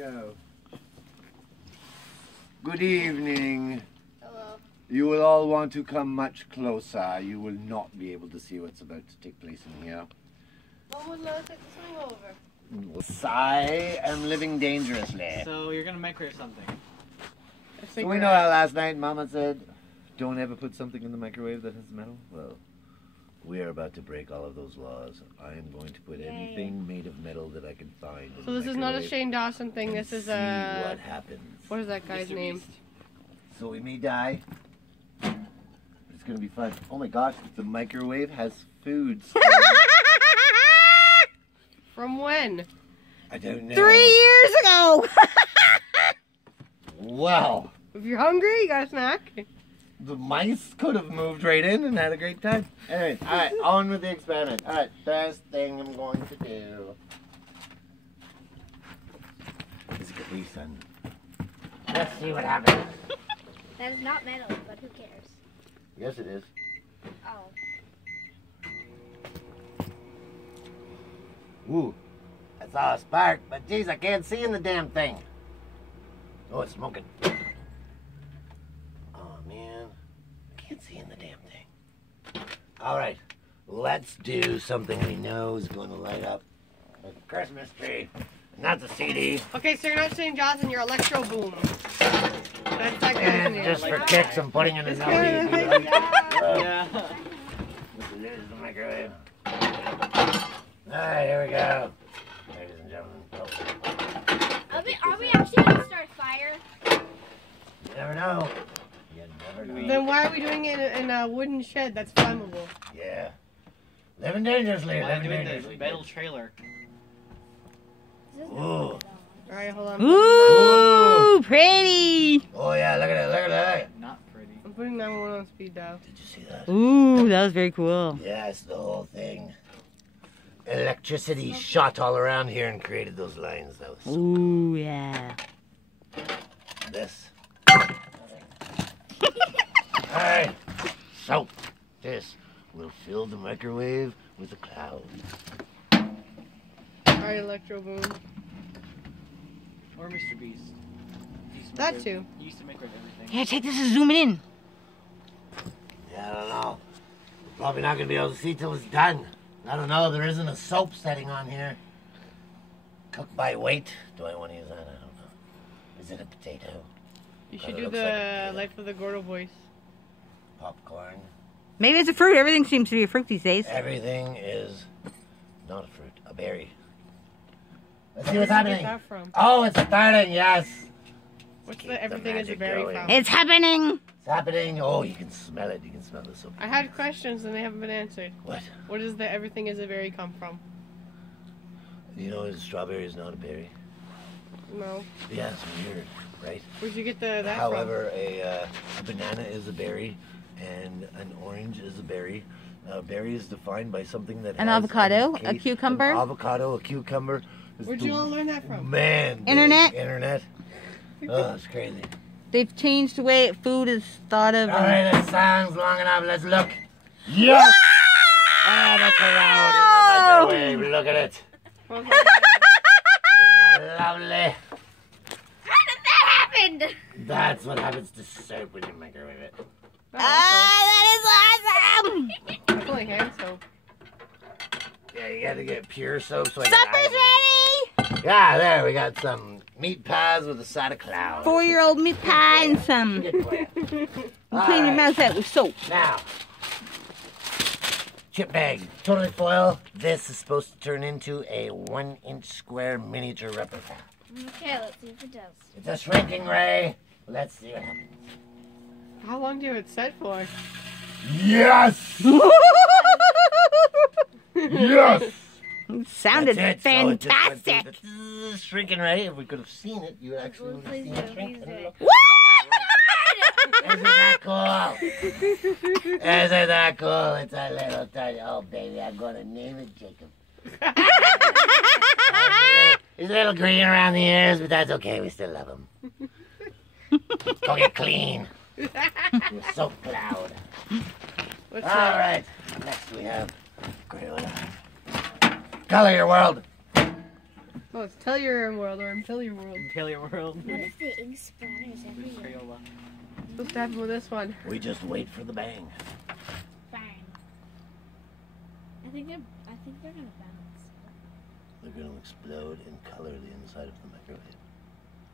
go. Good evening. Hello. You will all want to come much closer. You will not be able to see what's about to take place in here. When would let us take the swing over? I am living dangerously. So you're gonna microwave something. So we know how last night Mama said, don't ever put something in the microwave that has metal? Well, we are about to break all of those laws. I am going to put anything made of metal that I can find in So this is not a Shane Dawson thing, this is a... what happens. What is that guy's name? So we may die. It's gonna be fun. Oh my gosh, the microwave has foods. From when? I don't know. 3 years ago! Wow. If you're hungry, you got a snack. The mice could have moved right in and had a great time. Anyway, alright, on with the experiment. Alright, first thing I'm going to do is get these on. Let's see what happens. That is not metal, but who cares? Yes, it is. Oh. Ooh, I saw a spark, but geez, I can't see in the damn thing. Oh, it's smoking. Oh, man. I can't see in the damn thing. All right, let's do something we know is going to light up a Christmas tree. Not the CD. Okay, so you're not Shane Dawson, you're Electro Boom. That's that guy's And name. just for kicks, I'm putting in his LED. Yeah. There's the microwave. Alright, here we go. Ladies and gentlemen. Are we actually going to start a fire? You never know. You never know. Then why are we doing it in a wooden shed that's flammable? Yeah. Living dangerously. Why Living doing dangerously. the metal trailer? Ooh. Alright, hold on. Ooh, pretty! Oh yeah, look at it, look at it. Not pretty. I'm putting 911 on speed dial. Did you see that? Ooh, that was very cool. Yes, the whole thing. Electricity shot all around here and created those lines. That was Ooh, yeah. this. Alright. So, this will fill the microwave with a cloud. Alright, Electro Boom. Or Mr. Beast. He used to That microwave- too. He used to microwave everything. Yeah, take this and zoom it in. Yeah, I don't know. We're probably not going to be able to see till it's done. I don't know. There isn't a soap setting on here. Cooked by weight. Do I want to use that? I don't know. Is it a potato? You should Kinda do looks like a the potato. Life of the Gordo voice. Popcorn. Maybe it's a fruit. Everything seems to be a fruit these days. Everything is not a fruit. A berry. Let's see Where what's did you get happening. that from? Oh, it's starting. Yes. What's Keep the everything is a magic berry going. from? It's happening! It's happening. Oh, you can smell it. You can smell the soap. I had questions and they haven't been answered. What? Where does the everything is a berry come from? You know, a strawberry is not a berry. No. Yeah, it's weird, right? Where'd you get that However, a banana is a berry, and an orange is a berry. A berry is defined by something that An has avocado, a case- cucumber. An avocado, a cucumber. from? Where'd you all learn that from? Man, the Internet. Internet. Oh, it's crazy. They've changed the way food is thought of. All right, that sounds long enough. Let's look. Yes! Oh, the cloud in the microwave. Look at it. Well, Isn't that lovely? How did that happen? That's what happens to soap when you microwave it. that is awesome! That's only hand soap. Yeah, you gotta get pure soap so I can Supper's iron it. ready! Yeah, there, we got some meat pies with a side of cloud. 4-year-old meat pie and some. Good plan. You All clean your right, mouth out with soap. now, chip bag, totally foil. This is supposed to turn into a 1-inch square miniature replica. Okay, let's see if it does. It's a shrinking ray. Let's see what happens. How long do you have it set for? Yes! Yes! Sounded That's it. So it just went fantastic. through the shrinking ray. If we could have seen it, you actually would have Please seen do, it shrink. please do. Isn't that cool? Isn't that cool? It's a little tiny. Oh, baby, I'm going to name it Jacob. He's a little green around the ears, but that's okay. We still love him. Go get clean. Your soap cloud. What's All that? right. Next we have Crayola. Color your world. Oh, it's Tellurium World or Imperium World. Imperial World. What if the ink splatters everywhere? Crayola. What's supposed to happen with this one? We just wait for the bang. Bang. I think they're gonna bounce. They're going to explode and color the inside of the microwave.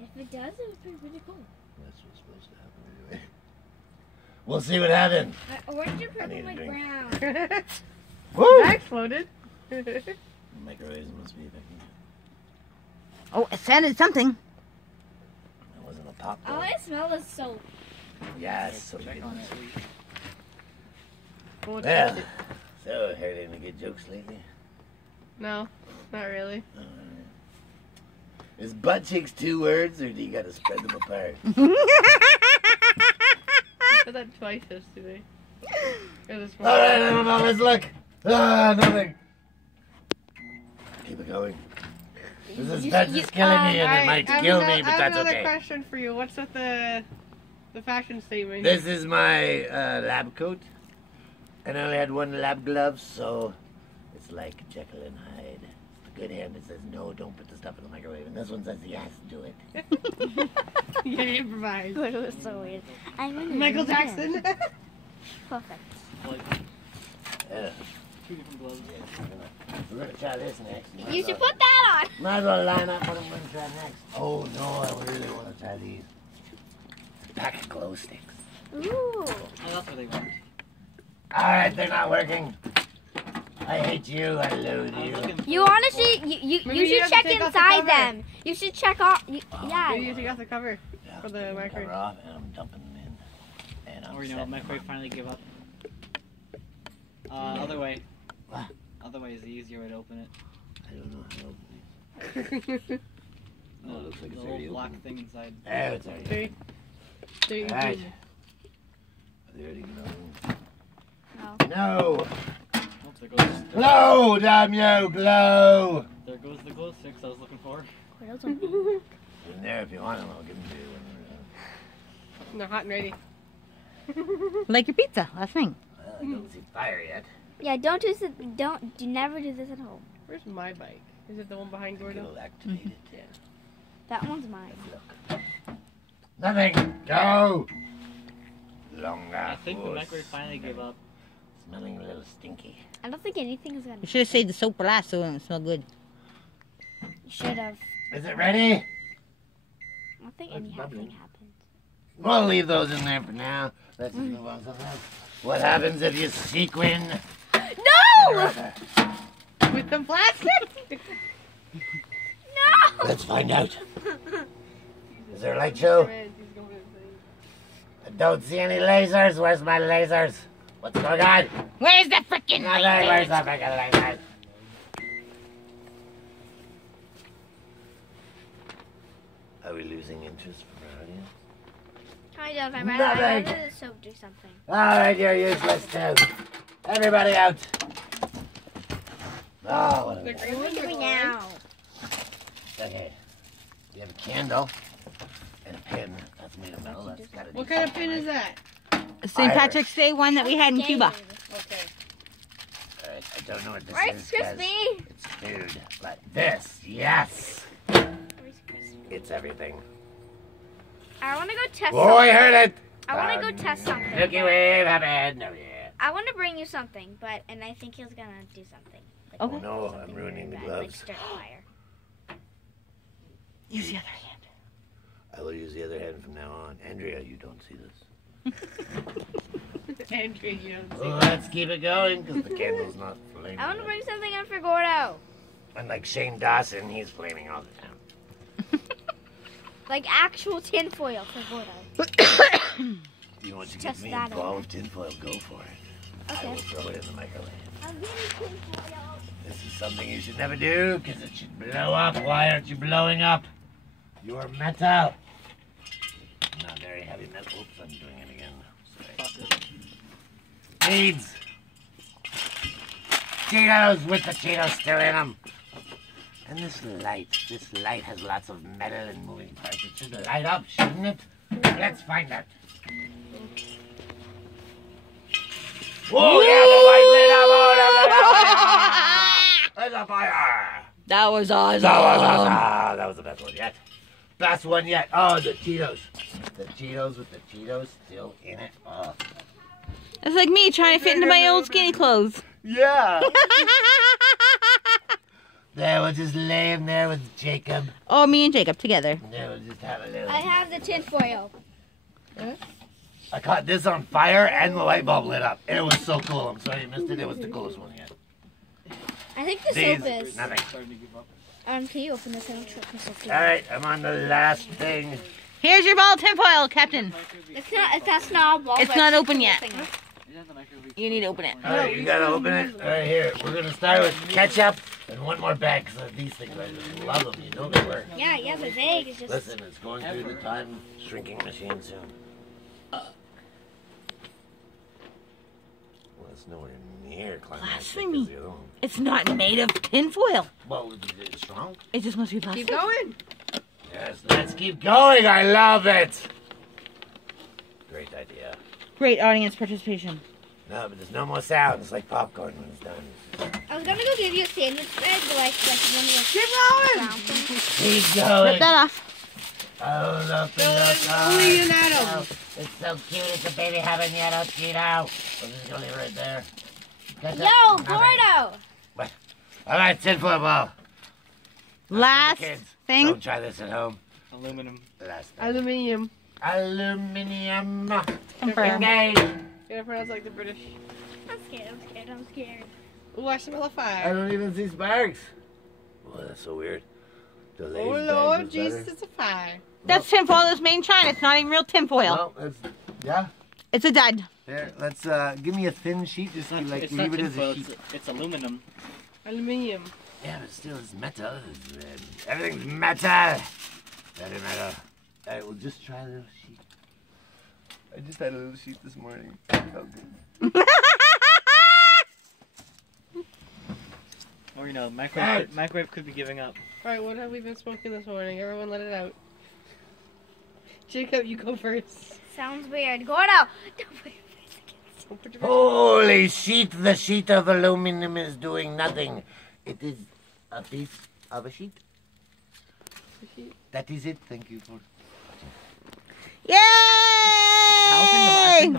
If it does, it would be really cool. That's what's supposed to happen anyway. We'll see what happens. Orange or I need purple, a like drink. brown. Woo! That exploded. Microwaves must be effective. Oh, it sounded something. That wasn't a pop. All though. I smell is soap. Yes, so Check good. on it. Won't Well, touch it. so heard any good jokes lately? No, not really. Is butt cheeks 2 words, or do you gotta spread them apart? You said that twice yesterday. Or this All right, I morning. don't know. Let's look. Ah, nothing. Keep it going. This suspense is killing me, and it Alright, might I have kill ano- me, but I have that's another okay. question for you. What's with the fashion statement? This is my lab coat, and I only had 1 lab glove, so it's like Jekyll and Hyde. The good hand that says no, don't put the stuff in the microwave, and this one says yes, do it. You improvise. It was so weird. I'm gonna Michael do that. Jackson. Perfect. Like Yeah. 2 different gloves. We're gonna try this next. You should put that on. Might as well line up what I'm gonna try next. Oh no, I really want to try these. Pack of glow sticks. Ooh. Oh, that's what they want. Alright, they're not working. I hate you, I loathe I was you. looking You honestly, you Maybe you should have to check take off the inside cover. them. You should check off. Maybe Yeah. you take off the cover. Yeah, For the take microwave. cover off, and I'm dumping them in. And I'm Or, you know, setting microwave them finally give up. Other way. What? Other way is the easier way to open it. I don't know how to open these. Oh, it looks like the it's little already black open. thing inside. There, it's already open. There you go. Alright. Are they already glowing? No. No! Oh, there goes. Glow, damn you, glow! There goes the glow sticks I was looking for. Where else are they? In there if you want them, I'll give them to you when They're hot and ready. Like your pizza last night. I don't see fire yet. Yeah, don't do this. Do never do this at home. Where's my bike? Is it the one behind Gordo? It'll activate it. Yeah. That one's mine. Look. Nothing! Go! Longer. I think the microwave finally gave up. Smelling a little stinky. I don't think anything is gonna. You should have saved the soap for last so it would smell good. You should have. Is it ready? I don't think It's anything bubbling. happened. We'll leave those in there for now. Let's just move on to something else. What happens if you sequin? No! With the plastic? No! Let's find out. Is there a light show? I don't see any lasers. Where's my lasers? What's going on? Where's the freaking Nothing. Where's the freaking lasers? Are we losing interest from our audience? Hi, John. I'd Nothing. rather the soap do something. All right, you're useless too. Everybody out. Oh, what a The mess. green What are ones we are doing orange. now? Okay. We have a candle and a pin. That's made of metal. That's gotta do What kind of something, pin is right? that? St. Patrick's Day one that we had in Cuba. Okay. All right, I don't know what this Rice is. guys. Krispie. It's food. But this, yes. Rice Krispie. It's everything. I want to go test Oh, I something. heard it. I want to go test something. Milky Way, happy. No, yeah. I want to bring you something, and I think he's gonna do something. Like, Okay. Oh no, something I'm ruining the really bad, like gloves. start a fire. Use the other hand. I will use the other hand from now on. Andrea, you don't see this. Andrea, you don't see Oh, let's keep it going because the candle's not flaming. I want to bring something in for Gordo. Unlike Shane Dawson, he's flaming all the time. Like actual tinfoil for Gordo. You want to Test get me that involved on. with tinfoil? Go for it. I Okay. will throw it in the microwave. I'm getting tinfoil. This is something you should never do because it should blow up. Why aren't you blowing up? You're metal. Not very heavy metal. Oops, I'm doing it again. Sorry. Beads. Cheetos with the Cheetos still in them. And this light has lots of metal and moving parts. It should light up, shouldn't it? Let's find out. Whoa, yeah, the light lit up. Oh, no, no, no, no. There's a fire. That was awesome. That was the best one yet. Best one yet. Oh, the Cheetos. The Cheetos with the Cheetos still in it. Oh. It's like me trying to fit into my old skinny clothes. Yeah. There, we'll just lay him there with Jacob. Oh, me and Jacob together. There, we'll just have a little. I have the tin foil. I caught this on fire and the light bulb lit up. It was so cool. I'm sorry you missed it. It was the coolest one yet. I think the These, soap is. nothing. Can you open this? I don't trust myself. All right, I'm on the last thing. Here's your ball of tinfoil, Captain. That's not a ball. It's but not a open cool yet. thing. You need to open it. All right, you gotta open it. All right, here. We're gonna start with ketchup and one more bag because these things, I just love them. You know they work. Yeah, the bag is just. Listen, it's going through the time shrinking machine soon. Well, it's nowhere near climbing as thick Blasphemy. as the other one. It's not made of tinfoil. Well, it's strong. It just must be plastic. Keep going. Yes, let's keep going. I love it. Great idea. Great audience participation. No, but there's no more sound. It's like popcorn when it's done. I was gonna go give you a sandwich bread, but like one of Keep the going. brown things. Keep Rip going. that off. Oh, look, Only you let 'em. It's so cute. It's a baby habanero Cheeto. I'm just gonna leave it right there. Ketchup, Yo, nothing. Gordo! All right, tinfoil ball. Last Kids, thing. don't try this at home. Aluminum. Last thing. Aluminium. Aluminium. Confirm. Engage. You gotta pronounce like the British. I'm scared. Ooh, I smell a I fire. don't even see sparks. Oh, that's so weird. The Oh lazy bag Lord is better. Jesus, it's a fire. That's tinfoil that's made in China. It's not even real tinfoil. Well, it's, yeah. It's a dud. Here, let's give me a thin sheet. Just like It's not leave it as tinfoil, a sheet. it's aluminum. Aluminium. Yeah, but still, it's metal. Everything's metal. Very metal. All right, we'll just try a little sheet. I just had a little sheet this morning. It felt good. Or you know, Yes. microwave could be giving up. Alright, what have we been smoking this morning? Everyone let it out. Jacob, you go first. Sounds weird. Gordo! Don't put your face against Don't put your Holy sheet! The sheet of aluminum is doing nothing. It is a piece of a sheet. That is it. Thank you for. Yay! I think the